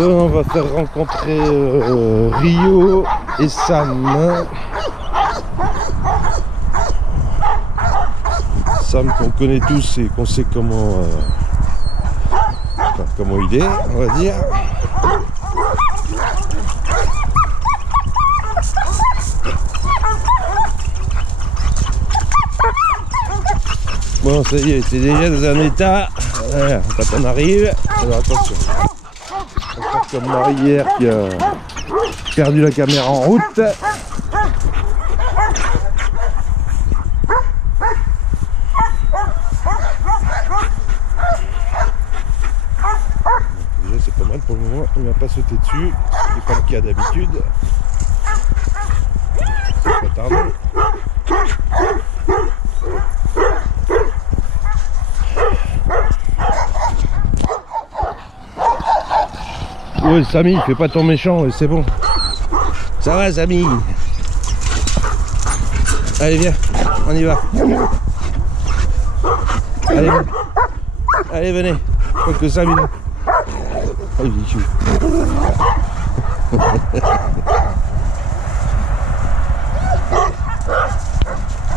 Bon, on va faire rencontrer Rio et Sam. Sam qu'on connaît tous et qu'on sait comment, comment il est, on va dire. Bon, ça y est, c'est déjà dans un état. Voilà, quand on arrive, alors attention. On va faire comme Marie hier qui a perdu la caméra en route. Déjà, c'est pas mal pour le moment, il ne m'a pas sauté dessus, c'est pas le cas d'habitude. Pas tarder. Ouais, Samy, fais pas ton méchant, c'est bon. Ça va, Samy? Allez, viens, on y va. Allez, allez, venez. Faut que Samy. Allez, bichou.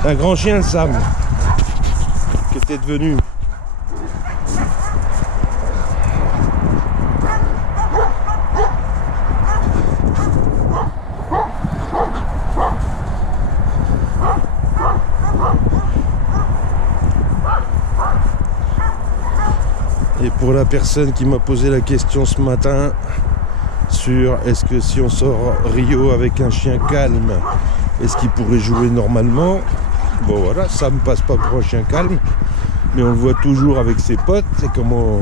Un grand chien, le Sam. Que t'es devenu. Et pour la personne qui m'a posé la question ce matin sur est-ce que si on sort Rio avec un chien calme, est-ce qu'il pourrait jouer normalement? Bon voilà, ça me passe pas pour un chien calme, mais on le voit toujours avec ses potes et comment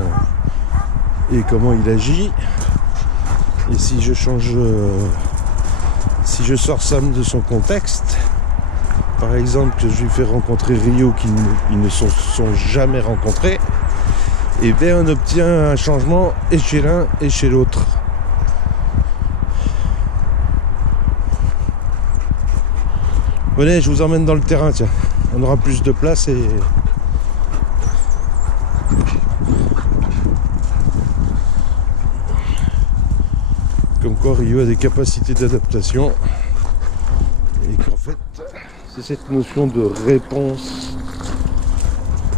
il agit. Et si je change, si je sors Sam de son contexte, par exemple que je lui fais rencontrer Rio qui ne se sont jamais rencontrés, et bien on obtient un changement et chez l'un et chez l'autre. Venez, je vous emmène dans le terrain, tiens. On aura plus de place et... Comme quoi Rio a des capacités d'adaptation. Et qu'en fait, c'est cette notion de réponse.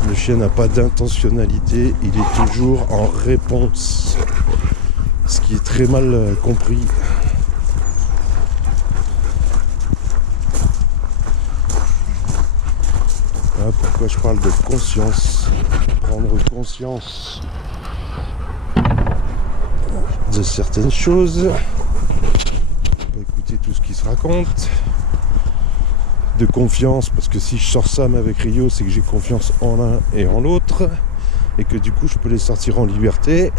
Le chien n'a pas d'intentionnalité, il est toujours en réponse. Ce qui est très mal compris. Voilà pourquoi je parle de conscience. Prendre conscience de certaines choses. On va écouter tout ce qui se raconte. De confiance, parce que si je sors Sam avec Rio, c'est que j'ai confiance en l'un et en l'autre, et que du coup je peux les sortir en liberté.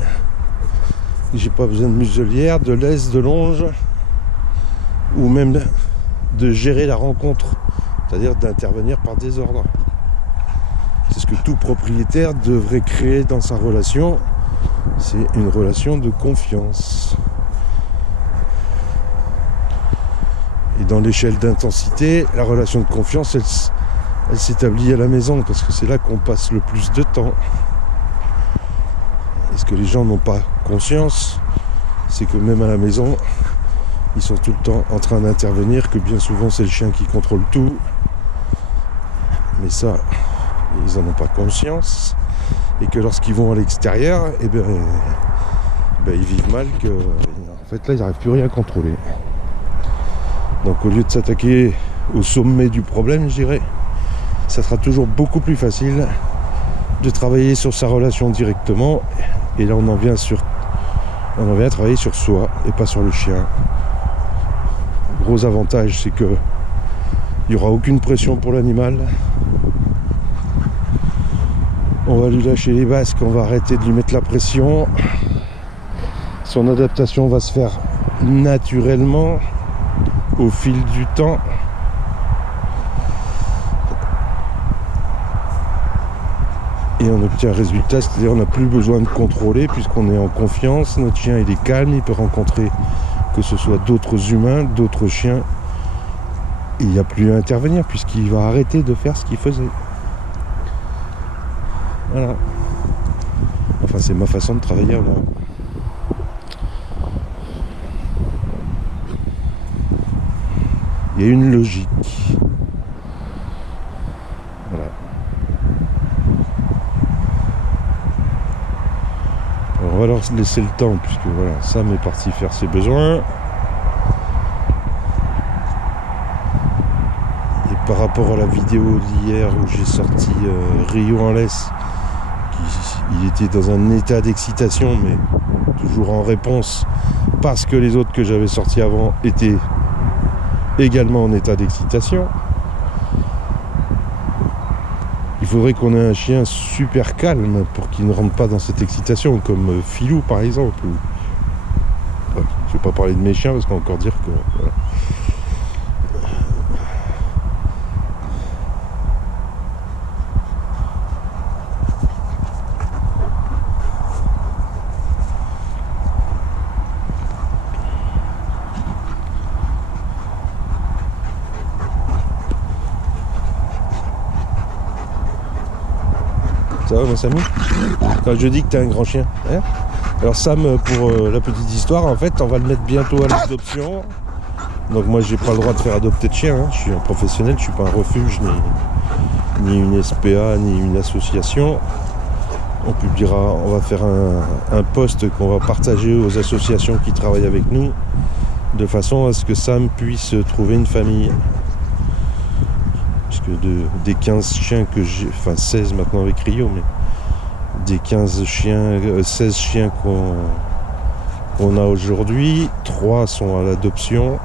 J'ai pas besoin de muselière, de laisse, de longe, ou même de gérer la rencontre, c'est-à-dire d'intervenir par désordre. C'est ce que tout propriétaire devrait créer dans sa relation, c'est une relation de confiance. Et dans l'échelle d'intensité, la relation de confiance, elle s'établit à la maison, parce que c'est là qu'on passe le plus de temps. Et ce que les gens n'ont pas conscience, c'est que même à la maison, ils sont tout le temps en train d'intervenir, que bien souvent c'est le chien qui contrôle tout. Mais ça, ils n'en ont pas conscience. Et que lorsqu'ils vont à l'extérieur, eh ben, ils vivent mal, que en fait là, ils n'arrivent plus rien à contrôler. Donc au lieu de s'attaquer au sommet du problème, je dirais, ça sera toujours beaucoup plus facile de travailler sur sa relation directement. Et là on en vient à travailler sur soi et pas sur le chien. Gros avantage, c'est que il n'y aura aucune pression pour l'animal. On va lui lâcher les basques, on va arrêter de lui mettre la pression. Son adaptation va se faire naturellement au fil du temps. Et on obtient un résultat, c'est-à-dire on n'a plus besoin de contrôler puisqu'on est en confiance. Notre chien il est calme, il peut rencontrer que ce soit d'autres humains, d'autres chiens. Et il n'y a plus à intervenir puisqu'il va arrêter de faire ce qu'il faisait. Voilà. Enfin c'est ma façon de travailler à moi. Il y a une logique. Voilà. Alors, on va leur laisser le temps, puisque voilà, Sam est parti faire ses besoins. Et par rapport à la vidéo d'hier où j'ai sorti Rio en laisse, il était dans un état d'excitation, mais toujours en réponse, parce que les autres que j'avais sortis avant étaient également en état d'excitation. Il faudrait qu'on ait un chien super calme pour qu'il ne rentre pas dans cette excitation, comme Filou par exemple. Je ne vais pas parler de mes chiens parce qu'on va encore dire que... Voilà. Ça va mon Samy? Quand je dis que t'es un grand chien, hein? Alors Sam, pour la petite histoire, en fait, on va le mettre bientôt à l'adoption. Donc moi, j'ai pas le droit de faire adopter de chien, hein. Je suis un professionnel, je suis pas un refuge, ni une SPA, ni une association. On publiera, on va faire un post qu'on va partager aux associations qui travaillent avec nous, de façon à ce que Sam puisse trouver une famille. Des 15 chiens que j'ai, enfin 16 maintenant avec Rio, mais des 15 chiens, 16 chiens qu'on a aujourd'hui, 3 sont à l'adoption.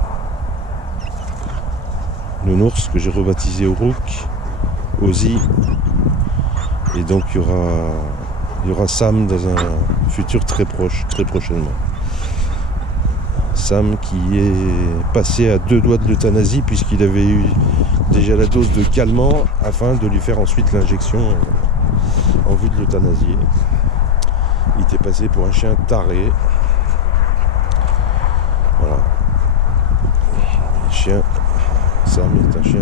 Nounours que j'ai rebaptisé Orouk, Ozzy, et donc il y aura Sam dans un futur très proche, très prochainement. Sam qui est passé à 2 doigts de l'euthanasie puisqu'il avait eu déjà la dose de calmant afin de lui faire ensuite l'injection en vue de l'euthanasier. Il était passé pour un chien taré. Voilà. Chien. Sam est un chien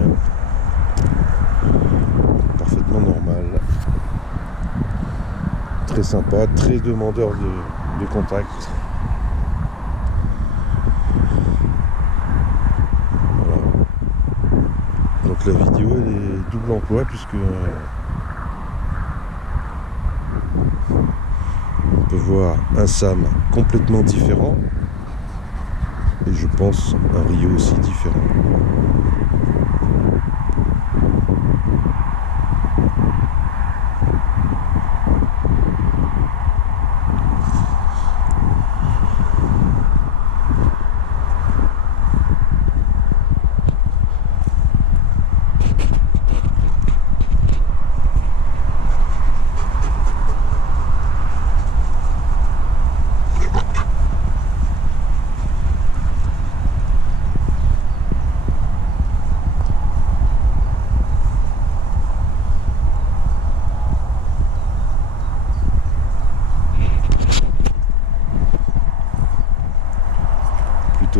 parfaitement normal. Très sympa, très demandeur de contact. Donc la vidéo elle est double emploi puisque on peut voir un Sam complètement différent et je pense un Rio aussi différent.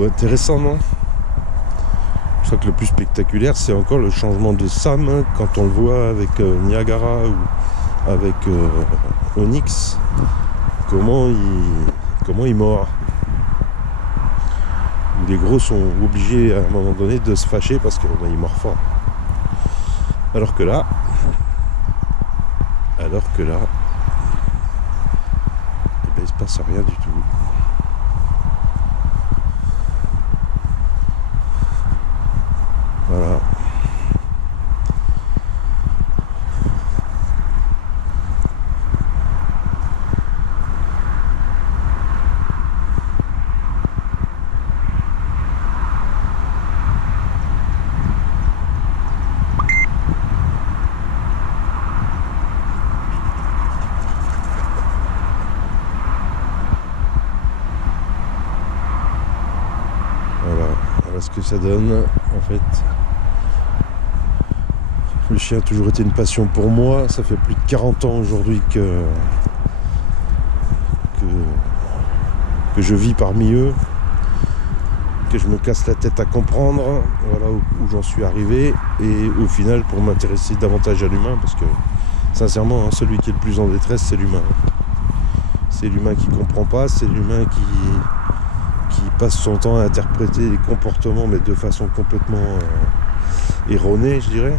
Intéressant, non? Je crois que le plus spectaculaire c'est encore le changement de Sam, hein, quand on le voit avec Niagara ou avec Onyx, comment il mord. Les gros sont obligés à un moment donné de se fâcher parce qu'il mord fort. Alors que là eh ben, il se passe rien du tout. Voilà. Voilà ce que ça donne en fait. Le chien a toujours été une passion pour moi. Ça fait plus de 40 ans aujourd'hui que je vis parmi eux, que je me casse la tête à comprendre voilà où j'en suis arrivé, et au final pour m'intéresser davantage à l'humain, parce que sincèrement, hein, celui qui est le plus en détresse, c'est l'humain. C'est l'humain qui comprend pas, c'est l'humain qui passe son temps à interpréter les comportements, mais de façon complètement erronée, je dirais.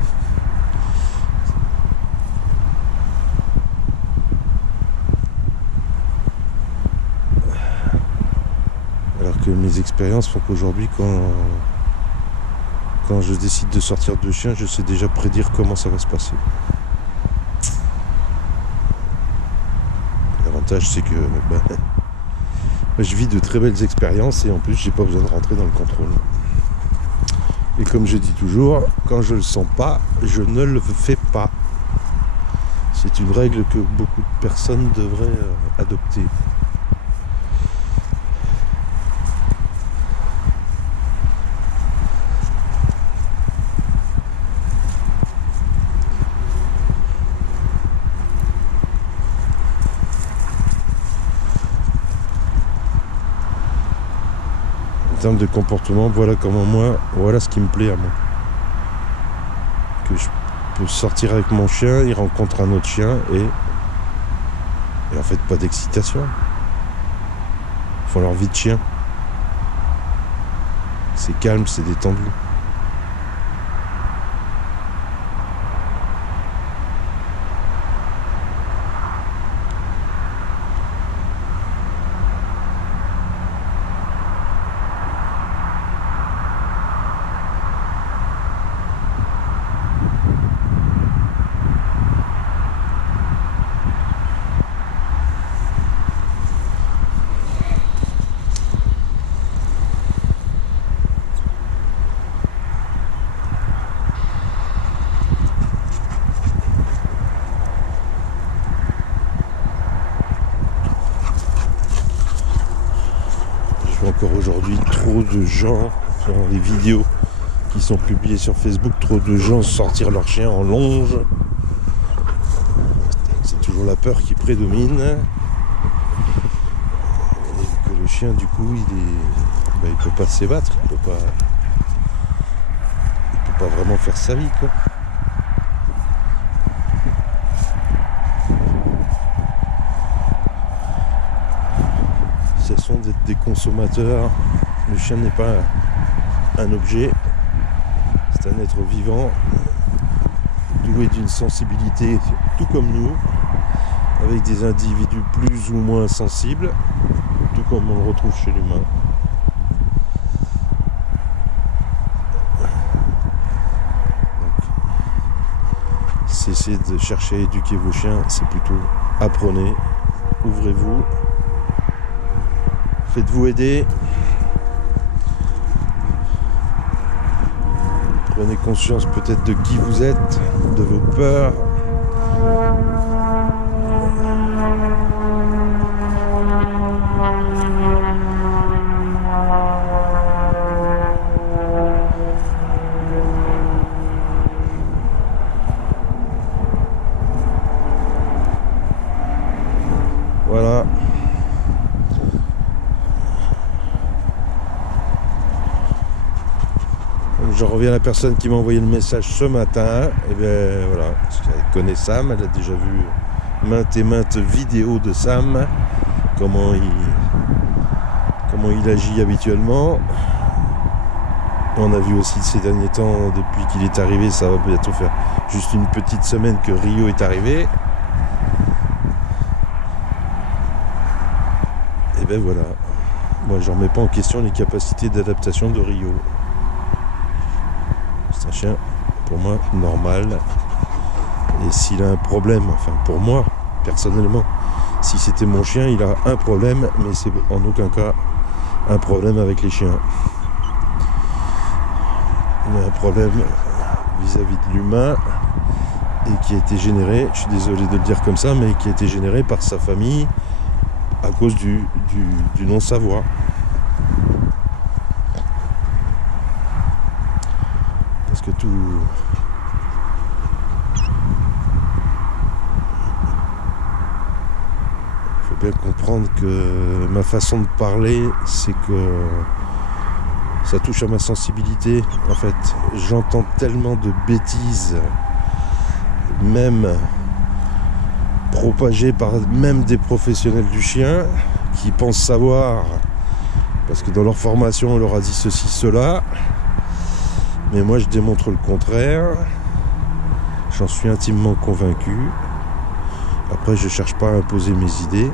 Alors que mes expériences font qu'aujourd'hui, quand je décide de sortir de chien, je sais déjà prédire comment ça va se passer. L'avantage, c'est que je vis de très belles expériences et en plus, j'ai pas besoin de rentrer dans le contrôle. Et comme je dis toujours, quand je le sens pas, je ne le fais pas. C'est une règle que beaucoup de personnes devraient adopter. En termes de comportement, voilà ce qui me plaît à moi. Que je peux sortir avec mon chien, il rencontre un autre chien et en fait pas d'excitation. Ils font leur vie de chien. C'est calme, c'est détendu. Encore aujourd'hui, trop de gens, dans les vidéos qui sont publiées sur Facebook, trop de gens sortir leur chien en longe. C'est toujours la peur qui prédomine. Et que le chien, du coup, il peut pas s'ébattre, il peut pas vraiment faire sa vie, quoi. D'être des consommateurs. Le chien n'est pas un objet, c'est un être vivant, doué d'une sensibilité tout comme nous, avec des individus plus ou moins sensibles, tout comme on le retrouve chez l'humain. Cessez de chercher à éduquer vos chiens, c'est plutôt apprenez, ouvrez-vous. Faites-vous aider. Prenez conscience peut-être de qui vous êtes, de vos peurs. Voilà. J'en reviens à la personne qui m'a envoyé le message ce matin. Et bien voilà, parce qu'elle connaît Sam, elle a déjà vu maintes et maintes vidéos de Sam, comment il agit habituellement. On a vu aussi ces derniers temps, depuis qu'il est arrivé, ça va bientôt faire juste une petite semaine que Rio est arrivé. Et ben voilà, moi je remets pas en question les capacités d'adaptation de Rio. C'est un chien, pour moi, normal. Et s'il a un problème, enfin pour moi, personnellement, si c'était mon chien, il a un problème, mais c'est en aucun cas un problème avec les chiens. Il a un problème vis-à-vis de l'humain et qui a été généré, je suis désolé de le dire comme ça, mais qui a été généré par sa famille à cause du non-savoir. Parce que tout... Il faut bien comprendre que ma façon de parler, c'est que ça touche à ma sensibilité. En fait, j'entends tellement de bêtises, même propagées par même des professionnels du chien, qui pensent savoir Parce que dans leur formation, on leur a dit ceci, cela. Mais moi, je démontre le contraire. J'en suis intimement convaincu. Après, je ne cherche pas à imposer mes idées.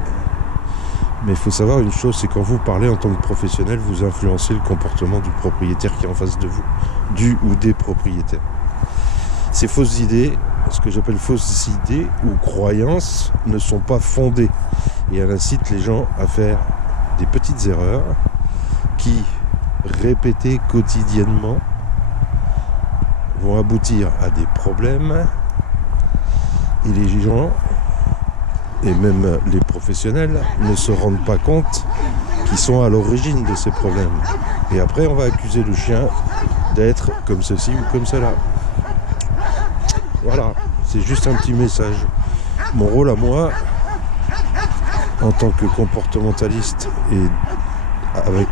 Mais il faut savoir une chose, c'est quand vous parlez en tant que professionnel, vous influencez le comportement du propriétaire qui est en face de vous. Du ou des propriétaires. Ces fausses idées, ce que j'appelle fausses idées ou croyances, ne sont pas fondées. Et elles incitent les gens à faire des petites erreurs qui, répétées quotidiennement, vont aboutir à des problèmes. Et les gens, et même les professionnels, ne se rendent pas compte qu'ils sont à l'origine de ces problèmes. Et après, on va accuser le chien d'être comme ceci ou comme cela. Voilà, c'est juste un petit message. Mon rôle à moi, en tant que comportementaliste et avec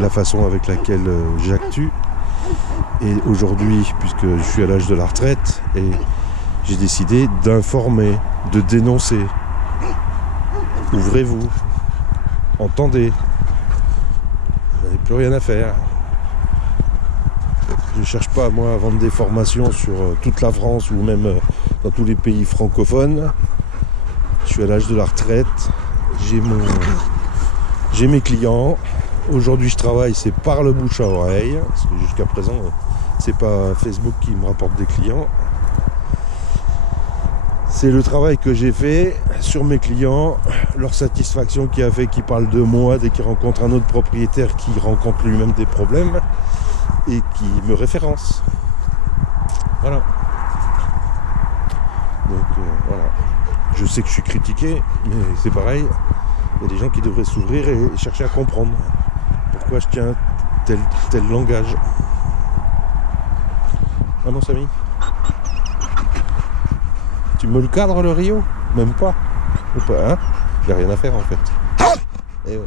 la façon avec laquelle j'actue, et aujourd'hui, puisque je suis à l'âge de la retraite, et j'ai décidé d'informer, de dénoncer. Ouvrez-vous, entendez, vous n'avez plus rien à faire. Je ne cherche pas, moi, à vendre des formations sur toute la France ou même dans tous les pays francophones. Je suis à l'âge de la retraite, j'ai mes clients. Aujourd'hui, je travaille, c'est par le bouche à oreille, parce que jusqu'à présent, c'est pas Facebook qui me rapporte des clients. C'est le travail que j'ai fait sur mes clients, leur satisfaction qui a fait qu'ils parlent de moi dès qu'ils rencontrent un autre propriétaire qui rencontre lui-même des problèmes et qui me référence. Voilà. Donc voilà. Je sais que je suis critiqué, mais c'est pareil. Il y a des gens qui devraient s'ouvrir et chercher à comprendre pourquoi je tiens tel langage. Ah mon Samy, tu me le cadres le Rio? Même pas. Ou pas, hein? Il n'y a rien à faire en fait. Et ouais.